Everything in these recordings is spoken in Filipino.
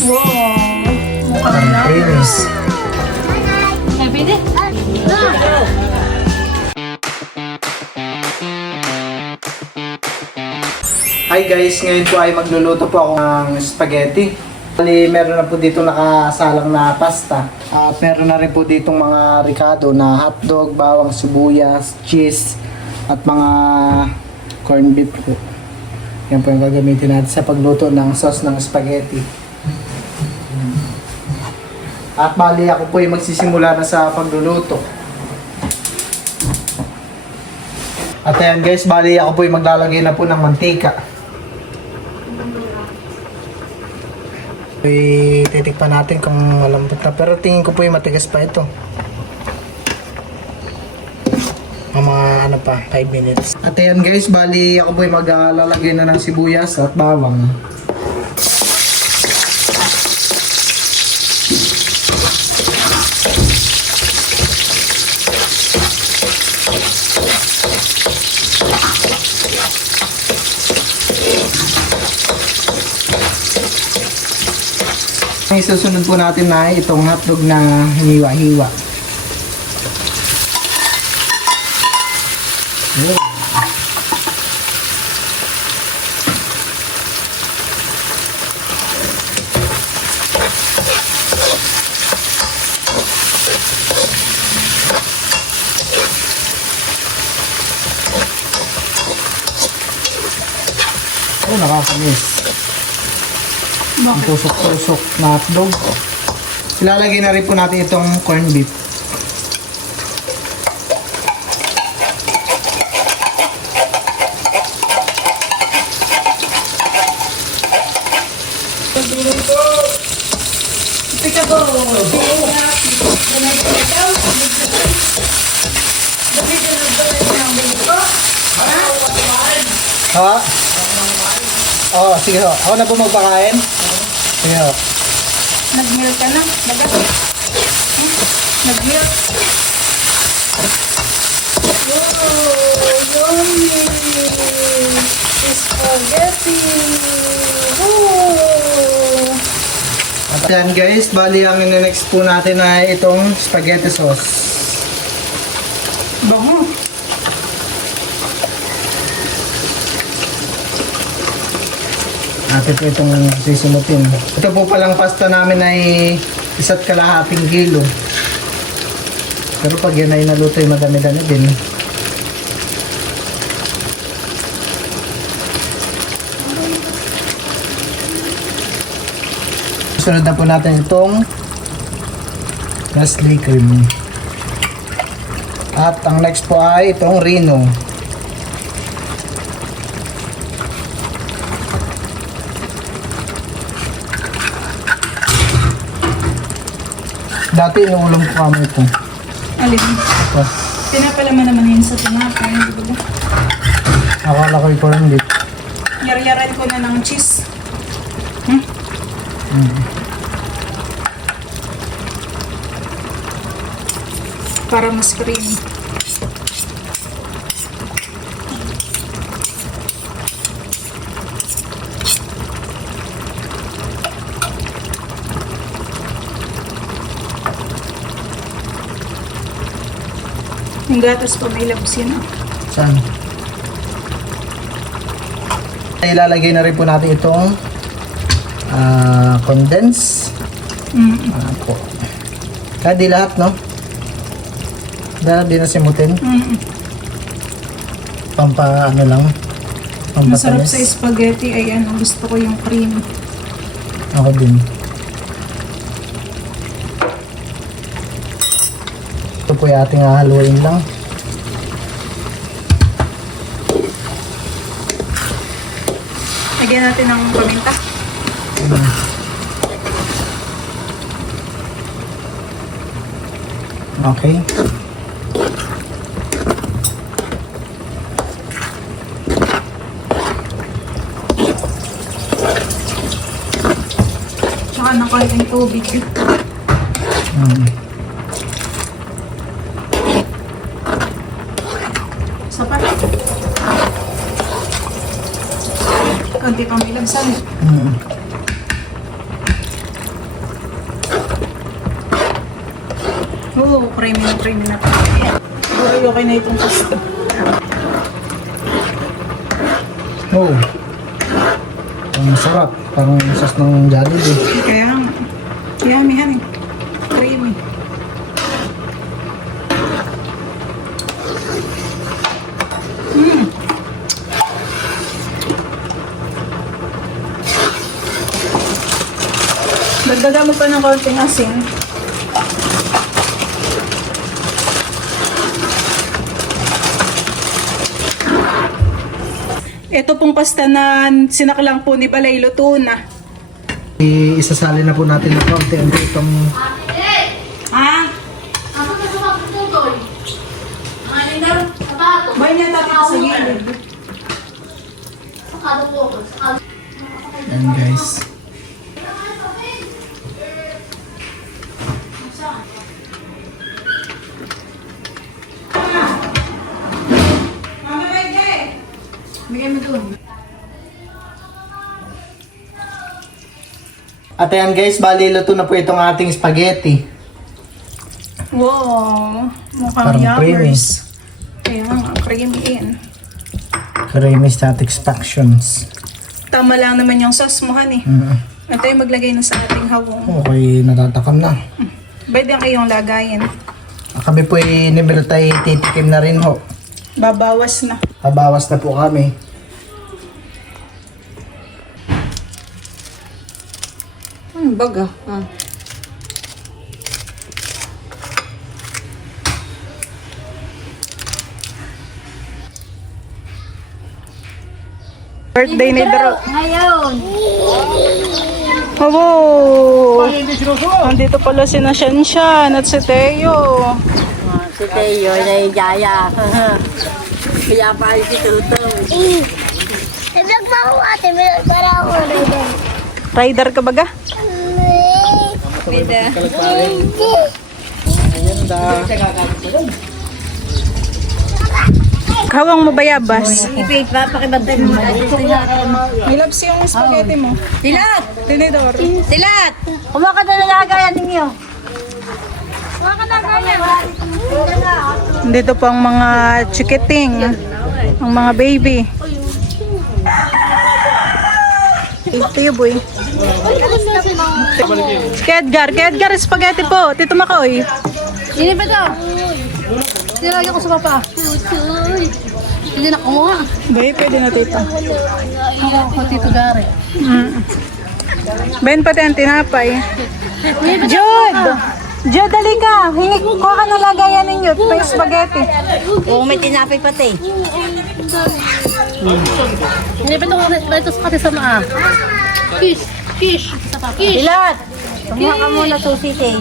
Wow! Mukhang Ang na. kinis. Ay, pwede? Hi guys, ngayon po ay magluluto po ako ng spaghetti. Bali, meron na po dito nakasalang na pasta. At meron na rin po ditong mga ricado na hotdog, bawang sibuyas, cheese, at mga corned beef po. Yan po yung gagamitin natin sa pagluto ng sauce ng spaghetti. At bali, ako po yung magsisimula na sa pagluluto. At ayan guys, bali ako po yung maglalagay na po ng mantika. Titikpan natin kung malambot na, pero tingin ko po yung matigas pa ito. Mga ano pa, 5 minutes. At ayan guys, bali ako po yung maglalagay na ng sibuyas at bawang. Ang isusunod po natin na itong hotdog na hiniwa-hiwa. Oh, nakakamiss. Ang tusok-tusok na hotdog. Ilalagay na rin po natin itong corned beef. Ha? Oo, sige ho. Ako na po magpakain. Sige ho. Nag-milk ka na? Nag-milk? Oh, yummy! Spaghetti! Oh! At yan guys, bali ang next po natin ay itong spaghetti sauce. Bango! Natin po itong sisimutin. Ito po palang pasta namin ay 1.5 kilo. Pero pag yan ay naluto ay madami-dami din. Sunod na po natin itong Nestle cream. At ang next po ay itong Reno. Dati inuulam ko kamo ito. Alin? Ito. Pinapalaman naman yun sa tinapay, di ba? Akala ko yung corned beef. Yar-yaran ko na ng cheese. Para mas creamy. Yung gatas pa may labs yun. Saan? Ilalagay na rin po natin itong condense. Po. Kaya di lahat, no? Dahil di na simutin. Pampa ano lang. Masarap Pampatamis. sa spaghetti ay ano, gusto ko yung cream. Ako din. Ito po yung ating hahaluin lang. Lagyan natin ng paminta. Okay. Tsaka ng konting tubig. Sapat. Konti pang ilagsan. Oo, creamy na to. Siguro okay na itong pasta. Oh. Ang sarap. Parang sauce ng Jollibee. Kaya, yummy honey. Creamy. Dagdagan mo pa ng konting asin. Ito pong pasta na sinaklang po ni Balay, luto na. Isasali na po natin ng konti ang itong Ha? Ako na sa pagtutoy. Ang alin daw? Sapato. Bahay niya tapos sa gilid. Sakado po ako. Sakado. Ayan guys. Mama, Reggie! Bigay mo doon. At ayan guys, bali luto na po itong ating spaghetti. Wow! Mukhang Parang creamy. yummers. Kaya nga, creamy in. Creamy satisfactions. Tama lang naman yung sauce mo, honey. At tayo maglagay na sa ating hawong. Okay, natatakam na. Pwede ang iyong lagayin. Kami po inimil tayo titikim na rin ho. Babawas na. Kabawas na po kami. Baga. Birthday ni Daro. Ngayon. Oh! Andito pala si Nasyansyan at si Teo. Si Teo na yung jaya. Kaya pa si Tutoy. Nag-vlog pa ako ate, para ako rider. Rider ka baga? Hindi. Hawang mo bayabas. Ipit pa, pakibantay mo. May labs yung spaghetti mo. Silat! Tinidor. Silat! Kumaka na nalagayan ninyo. Dito po ang mga chikiting. Ang mga baby. Ito yung boy. Kedgar, spaghetti po. Tito Makoy. Sino ba ito? Nilagyan ko sa papa. Hindi na kumuha. Bay, pwede na tito. Ako ko Tito Gary. Ben, pati ang tinapay. Jude! Jude, dali ka. Hingi, kuha ka na lagayan ninyo. Pang spaghetti. Oo, may tinapay pati. Hindi ba ito sa kati sa maa? Kish. Silat! Kumuha ka muna susi, Tay.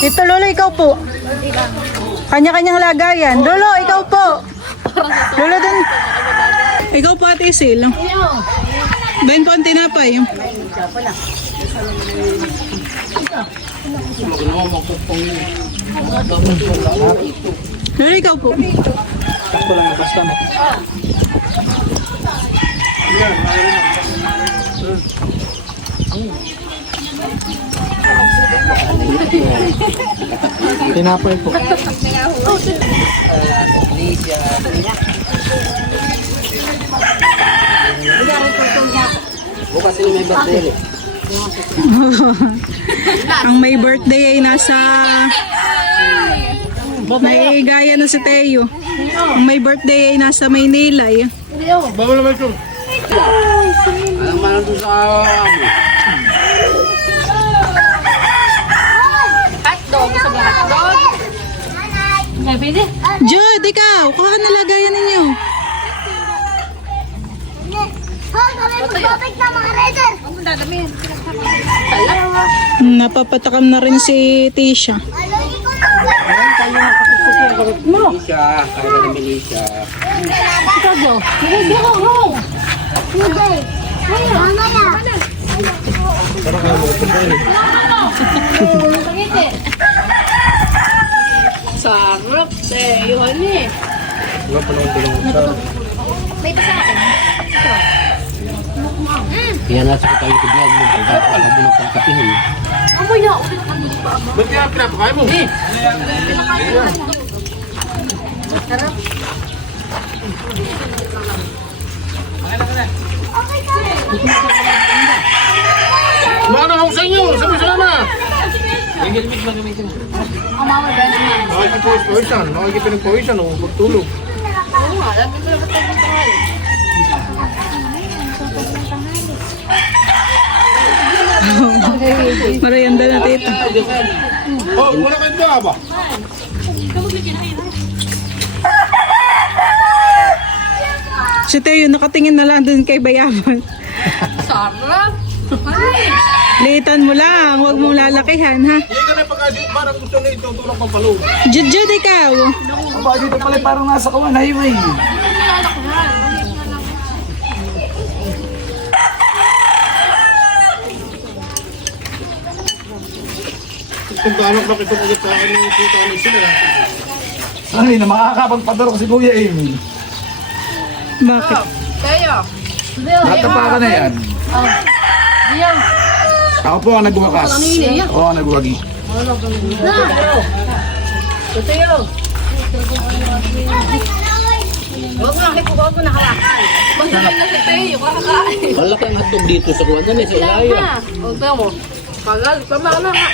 Tito Lolo, ikaw po. Kanya-kanyang lagayan. Lolo, ikaw po. Lolo din. Ikaw po, Ate Sil. Ben po ang tinapay. Lolo, ikaw po. Tinapay po. Ang may birthday ay nasa... May gaya na si Teo. Ang may birthday ay nasa Maynila. Jude, ikaw! Kuha ka na lagayan ninyo. Oh, kami magbabalik na mga rider. Napapatakam na rin si Tisha. Alo, ikaw na. Hindi. Mamaya. Sarap, Teo, honey. May pa sa akin. Kaya nasa tayo ito vlog mo. Pagkakala mo ng pagkapihin. Ba't kaya pinapakain mo? Wala na ako sa inyo! Sabi sa na! Nakikipag-poisan. Nakikipag-poisan o pagtulog. Marianda na tita. Oh, wala kayo ba ba? Si Teo, nakatingin na lang dun kay Bayaban. Sarap! Liitan mo lang, huwag mong lalakihan, ha? Hindi ka na pagkasin. Parang gusto na ito. Tulong pampalog. Jud, ikaw. Aba, dito pala parang nasa kawan highway. Kung gaano ka ito ulit sa akin ng kita ni sila. Ay, na makakapagpadaro si Kuya Amy. Bakit? Kaya! Natapakan na yan. Diyan! Ako po ang nagwakas. Oo, ang nagwagi. Tutuyo! Huwag mo lang huwag mo nakalakal. Basta lang na si Teo, kakakain. Malaki ang hatog dito sa kuwan na si Elaya. Huwag tayo mo. Pagal, tama na nga.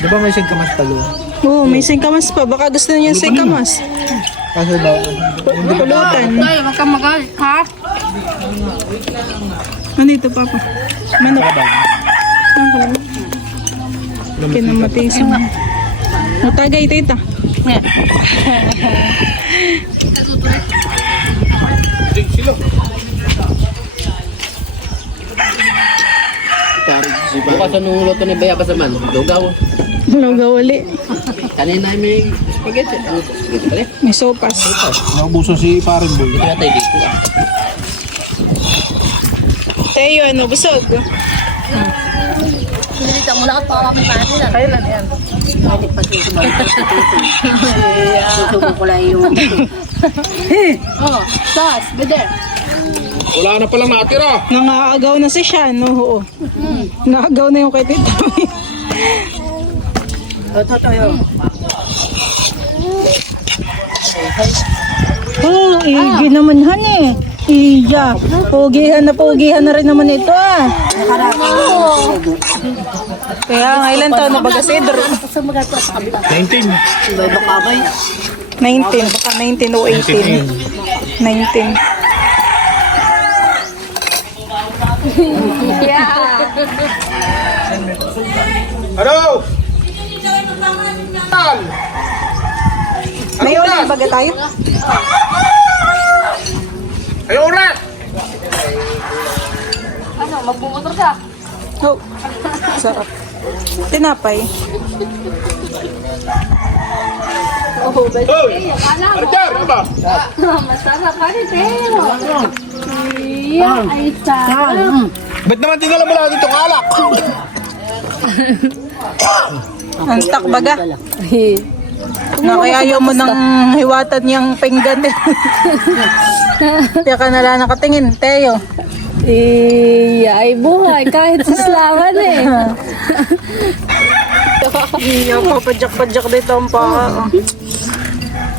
Di ba may singkamas talo? Oo, may singkamas pa. Baka gusto niya singkamas. Kaso daw, Pulutan. Tayo, huwag kang magalit, ha? Nandito, Papa. Manok. Kinamatisan mo. Matagay, tita. Dig sila. Bukas anong luto ni Bayabas naman? Lugaw. Lugaw uli. Kanina may spaghetti. Ano spaghetti pala? May sopas. naubuso si Paring Boy. Kaya tayo dito. Teo, ano, busog? Sinilita mo lahat para kami kain nila. Kailan yan? Pwede pa dito ba? Susubo ko lang yung... Oh, sas, bede. Wala na palang natira. Nangaagaw na si Sean, oo. Naagaw na yung kay tita. Oh, igi naman han eh. Iya. Pugihan na rin naman ito ah. Kaya nga ilan taon na baga si Idro? 19. 19, baka 19 o 18. 19. Ano? May ulit baga tayo? Ay, oras! Ano, magbumotor ka? Oh. Sarap. Tinapay. Oh, bede. Hoy! Arjar, ano ba? Masarap ka rin, Teo. Iya, ay sarap. Ba't naman tingala mo lang dito alak? Ang stak baga. Na kaya ayaw mo nang hiwatan niyang pinggan eh. Kaya ka nala nakatingin, Teo. Iya, ay buhay. Kahit sa slangan eh. Iya, papadyak-padyak dito ang paa.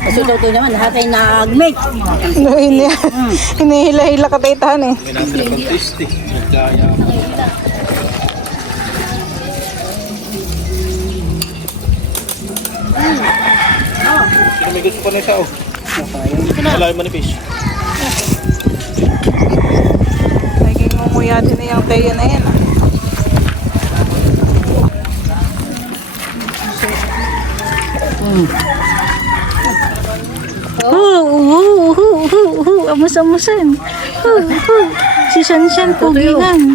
Kasi daw ito naman, lahat ay nag-make. Hinihila-hila ka taitahan eh. May gusto pa na siya, oh. Wala yung manipis. Naging mumuyatin na yung Teo na yan. Amus-amusan. Si Shanshan, pugihan.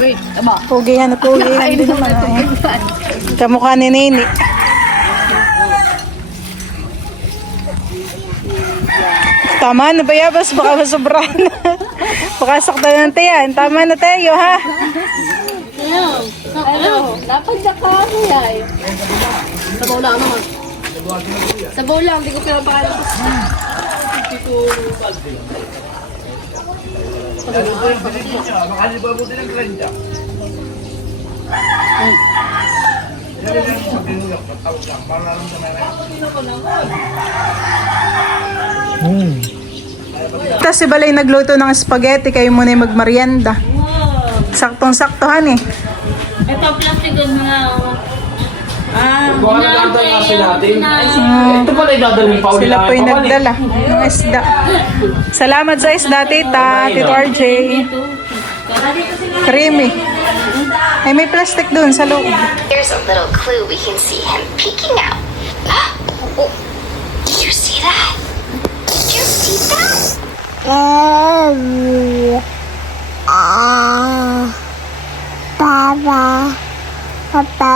Wait, tama. Pugihan din naman. Kamukha ni Nini. Tama na, Bayabas. Baka masobrahan na. Baka sakta ng tiyan. Tama na tayo, ha? Ano? Dapat na ka ako yay. Sabaw lang naman. Sabaw lang, hindi ko pinapakain. Tapos si Balay nagluto ng spaghetti, kayo muna yung magmarienda. Saktong-saktohan eh. Ito, plastic yung mga... Kung ano gagawin kasi natin. Ito pala idadalhin pa ulit. Sila po yung nagdala ng isda. Salamat sa isda, tita, Tito RJ. Creamy. Ay, may plastic dun sa loob. There's a little clue we can see him peeking out. Oh, did you see that? Did you see that? Papa. Papa.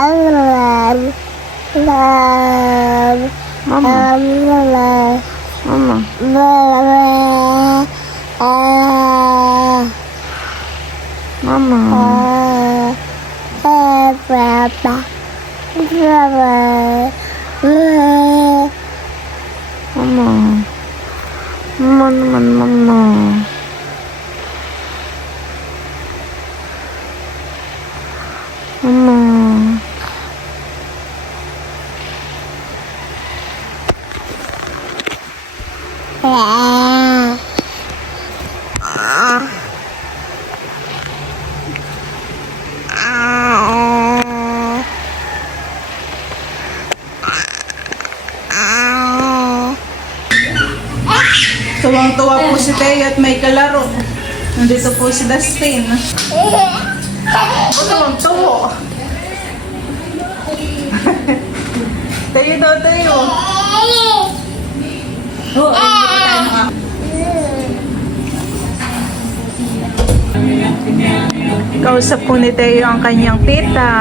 Love. Mama. Love. Mama. Love. Mama. Papa. Mama. Mama naman, mama. Mama. Tuwang-tuwa po si Teo at may kalaro. Nandito po si Dustin. Tuwang-tuwa. Tayo daw, tayo. Kausap po ni Teo ang kanyang tita.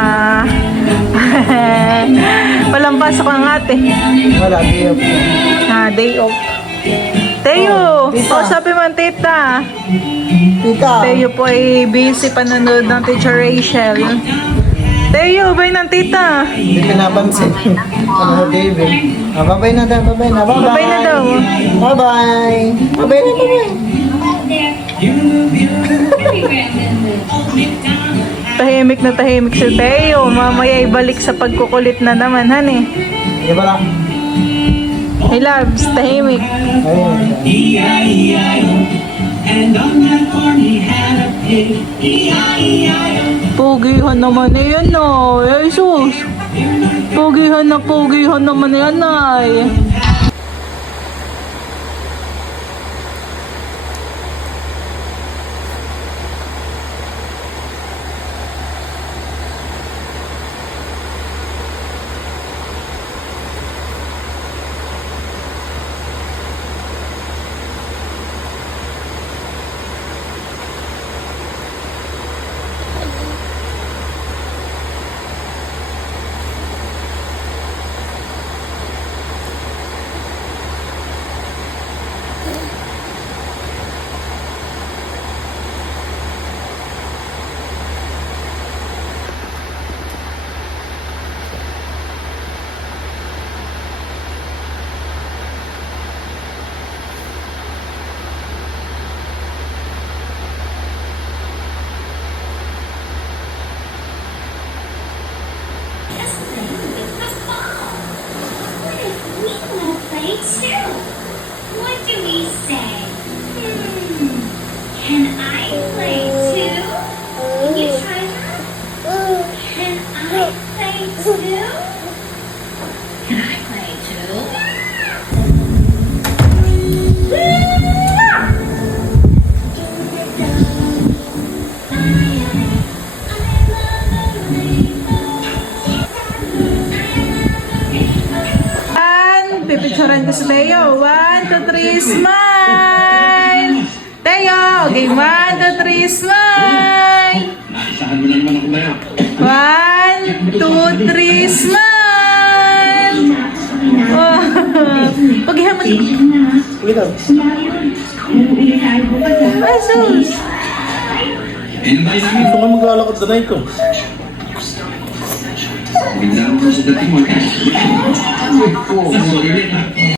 Walang pasok ang ate. Wala, di po. Day off. Teo, Tita. kausapin mo ang tita. Tita. Teo po ay busy panonood ng Teacher Rachel. Teo, bye ng tita. Hindi pinapansin. Ano, David? Bye-bye na daw, bye-bye na. Bye-bye. Bye na daw. Bye-bye. Bye-bye na, bye-bye. Tahimik na tahimik si Teo. Mamaya ibalik sa pagkukulit na naman, honey. Di ba lang? Hey, loves, tahimik. Ayun. Pugihan naman na yan, ay. Jesus. Pugihan naman na yan, ay. What do we say? Can I play too? You try that? Can I play too? Can I play too? Pipicturean ko si Teo. 1, 2, 3, smile! Teo! Okay, 1, 2, 3, smile! Naisahan mo na naman ako na yan. 1, 2, 3, smile! Oh. Paghihan mo. Jesus! Eh, naman namin. Ito nga maglalakad na ito. Bigla mo sa dating mo. Sorry,